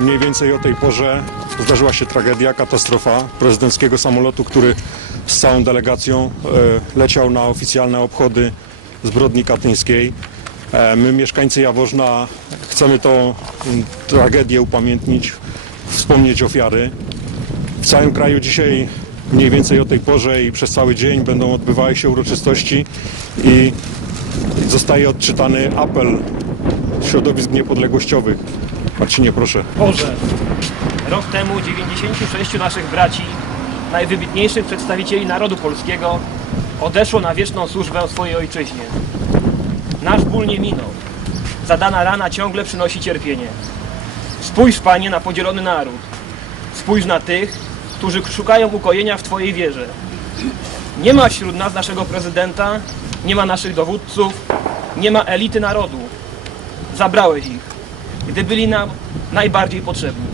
mniej więcej o tej porze zdarzyła się tragedia, katastrofa prezydenckiego samolotu, który z całą delegacją e, leciał na oficjalne obchody zbrodni katyńskiej. E, My, mieszkańcy Jaworzna, chcemy tą tragedię upamiętnić, wspomnieć ofiary. W całym kraju dzisiaj mniej więcej o tej porze i przez cały dzień będą odbywały się uroczystości i zostaje odczytany apel środowisk niepodległościowych. Marcinie, proszę. Boże, rok temu 96 naszych braci, najwybitniejszych przedstawicieli narodu polskiego, odeszło na wieczną służbę swojej ojczyźnie. Nasz ból nie minął. Zadana rana ciągle przynosi cierpienie. Spójrz, Panie, na podzielony naród. Spójrz na tych, którzy szukają ukojenia w Twojej wierze. Nie ma wśród nas naszego prezydenta, nie ma naszych dowódców, nie ma elity narodu. Zabrałeś ich gdy byli nam najbardziej potrzebni.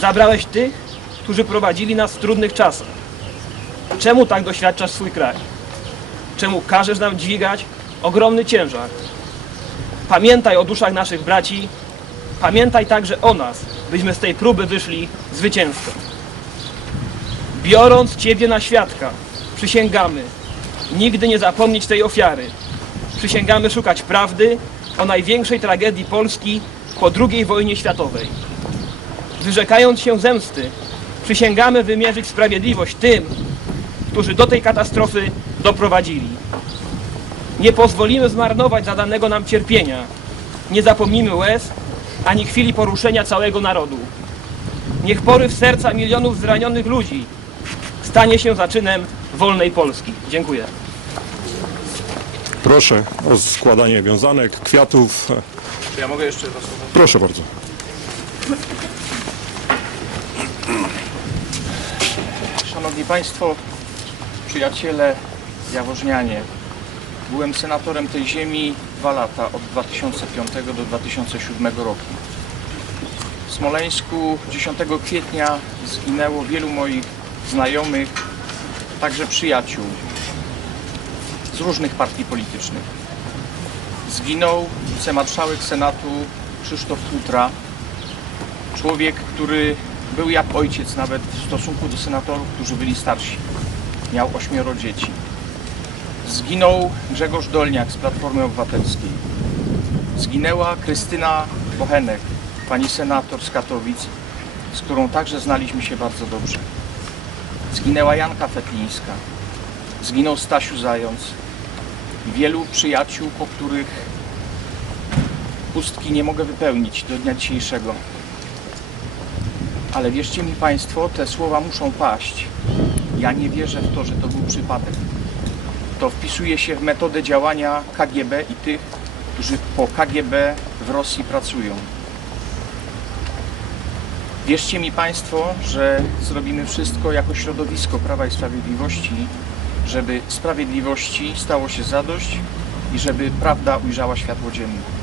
Zabrałeś tych, którzy prowadzili nas w trudnych czasach. Czemu tak doświadczasz swój kraj? Czemu każesz nam dźwigać ogromny ciężar? Pamiętaj o duszach naszych braci, pamiętaj także o nas, byśmy z tej próby wyszli zwycięsko. Biorąc Ciebie na świadka, przysięgamy nigdy nie zapomnieć tej ofiary. Przysięgamy szukać prawdy o największej tragedii Polski po II wojnie światowej. Wyrzekając się zemsty, przysięgamy wymierzyć sprawiedliwość tym, którzy do tej katastrofy doprowadzili. Nie pozwolimy zmarnować zadanego nam cierpienia. Nie zapomnimy łez ani chwili poruszenia całego narodu. Niech poryw serca milionów zranionych ludzi stanie się zaczynem wolnej Polski. Dziękuję. Proszę o składanie wiązanek, kwiatów. Czy ja mogę jeszcze raz słowo? Proszę bardzo. Szanowni Państwo, przyjaciele jaworznianie, byłem senatorem tej ziemi dwa lata, od 2005 do 2007 roku. W Smoleńsku 10 kwietnia zginęło wielu moich znajomych, także przyjaciół różnych partii politycznych. Zginął wicemarszałek Senatu Krzysztof Futra, człowiek, który był jak ojciec nawet w stosunku do senatorów, którzy byli starsi. Miał ośmioro dzieci. Zginął Grzegorz Dolniak z Platformy Obywatelskiej. Zginęła Krystyna Bochenek, pani senator z Katowic, z którą także znaliśmy się bardzo dobrze. Zginęła Janka Fetlińska. Zginął Stasiu Zając. Wielu przyjaciół, po których pustki nie mogę wypełnić do dnia dzisiejszego. Ale wierzcie mi Państwo, te słowa muszą paść. Ja nie wierzę w to, że to był przypadek. To wpisuje się w metodę działania KGB i tych, którzy po KGB w Rosji pracują. Wierzcie mi Państwo, że zrobimy wszystko jako środowisko Prawa i Sprawiedliwości, żeby sprawiedliwości stało się zadość i żeby prawda ujrzała światło dzienne.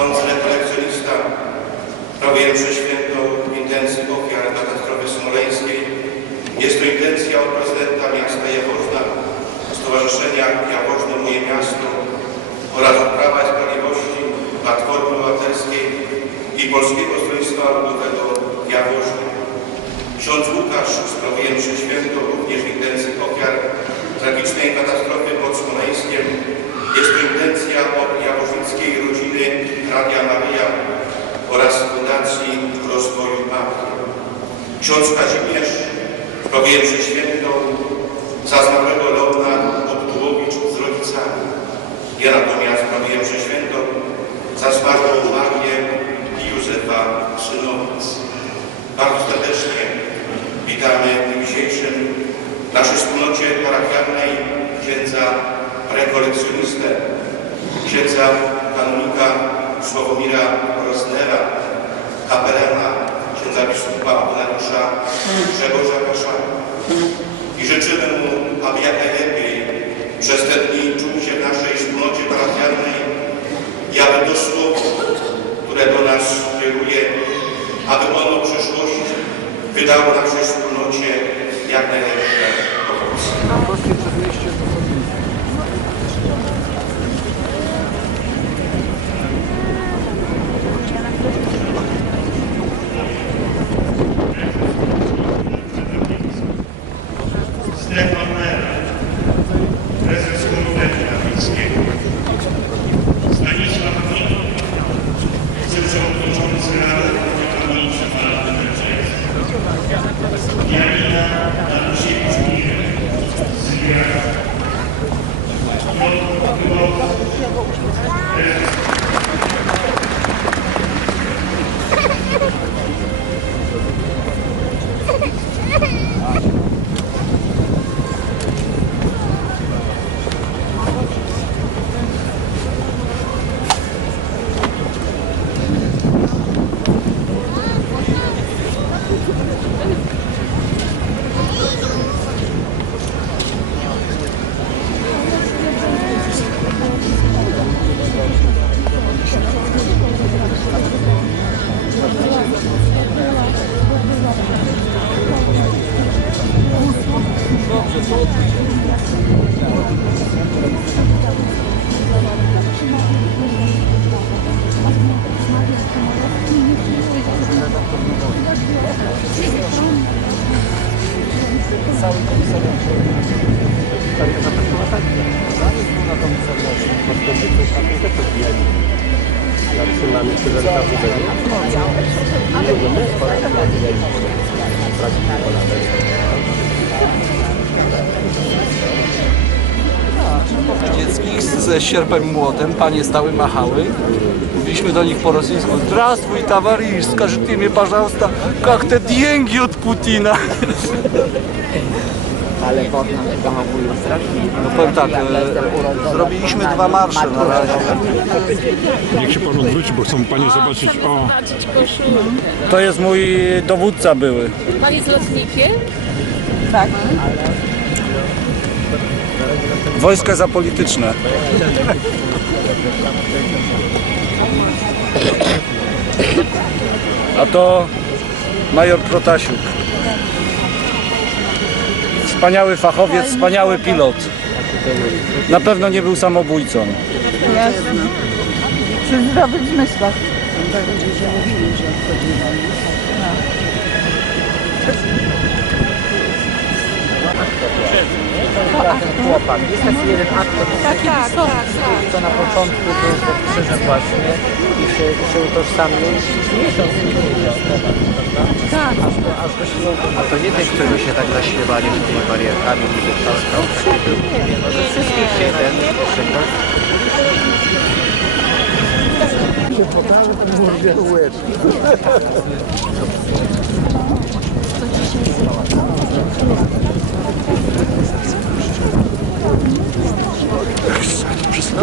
Ksiądz rekolekcjonista sprawuję przeświętą intencji ofiar katastrofy smoleńskiej. Jest to intencja od prezydenta miasta Jaworzna, Stowarzyszenia Jaworzne Moje Miasto oraz Prawa i Sprawiedliwości, Platformy Obywatelskiej i Polskiego Stronnictwa Ludowego w Jaworznie. Ksiądz Łukasz sprawuję przeświętą również intencji ofiar tragicznej katastrofy pod Smoleńskiem. Jaworzyckiej rodziny Radia Maria oraz Fundacji Rozwoju Mafii. Ksiądz Kazimierz sprawuję przeświętą za zmarłego Leona Obtułowicz z rodzicami. Ja natomiast sprawuję przeświętą za zmarłą Marię i Józefa Synowic. Bardzo serdecznie witamy w dniu dzisiejszym w naszej wspólnocie parafialnej księdza rekolekcjonistę, księdza kanonika Sławomira Rosnera, kapelana księdza biskupa Aponariusza Grzegorza Kaszana. I życzymy mu, aby jak najlepiej przez te dni czuł się w naszej wspólnocie parafialnej i aby to słowo, które do nas kieruje, aby ono w przyszłości wydało naszej wspólnocie dzieckich ze sierpem i młotem, panie stały, machały. Mówiliśmy do nich po rosyjsku, Здравствуй, товарищ, скажите мне, пожалуйста, как te деньги od Putina? Ale wodna zachowują strasznie. No powiem tak, e, zrobiliśmy dwa marsze na razie. Niech się pan odwróci, bo chcą panią zobaczyć. O, To jest mój dowódca były. Pan jest lotnikiem? Wojska zapolityczne. A to major Protasiuk. Wspaniały fachowiec, wspaniały pilot. Na pewno nie był samobójcą. Jasne. Przy zdrowych zmysłach. Chłopak. Jest taki jeden aktor, Tak, tak, tak, tak. co na początku był pod krzyżem właśnie i się, i się utożsamił. Miesiąc nie wiedział temat, prawda? Tak. Aż do, aż do ślubu. A to nie tych, którzy się tak naśmiewali z tymi barierkami, niby trzaskał. Nie, no, że wszystkich się pokaże, to mówię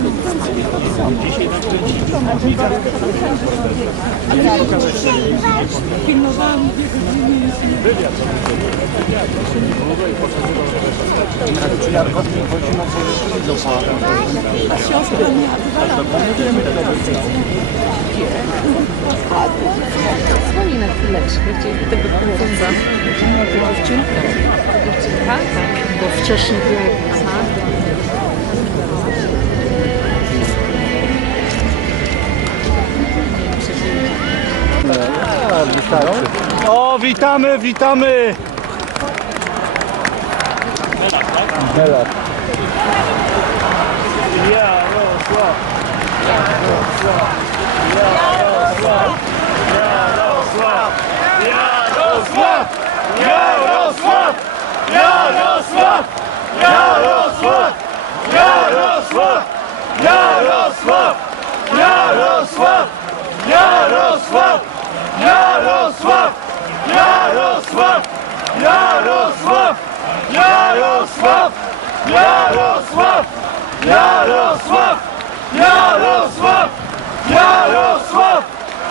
nie się musimy. Dzwoni na chwileczkę, chcieli tego chłopca. Dziewczynka. Dziewczynka? Bo wcześniej była... Aha. O, witamy, witamy! Jarosław! Jarosław! Jarosław! Jarosław! Jarosław! Jarosław! Jarosław! Jarosław!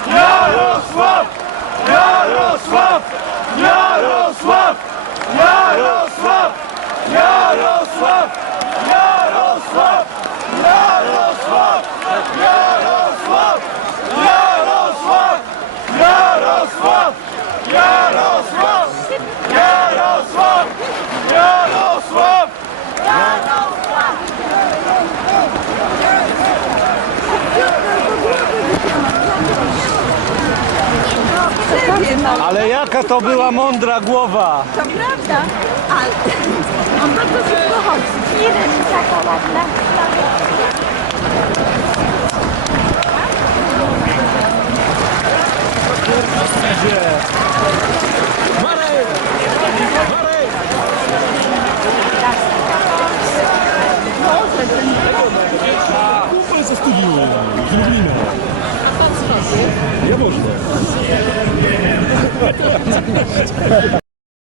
Jarosław! Jarosław! Jarosław! Jarosław! Jarosław! Jarosław! Jarosław! Jarosław! Ale jaka to była mądra głowa! To prawda, ale on bardzo szybko chodzi. Nie wiem, taka ładna. ze studiu Lublina. Ja można.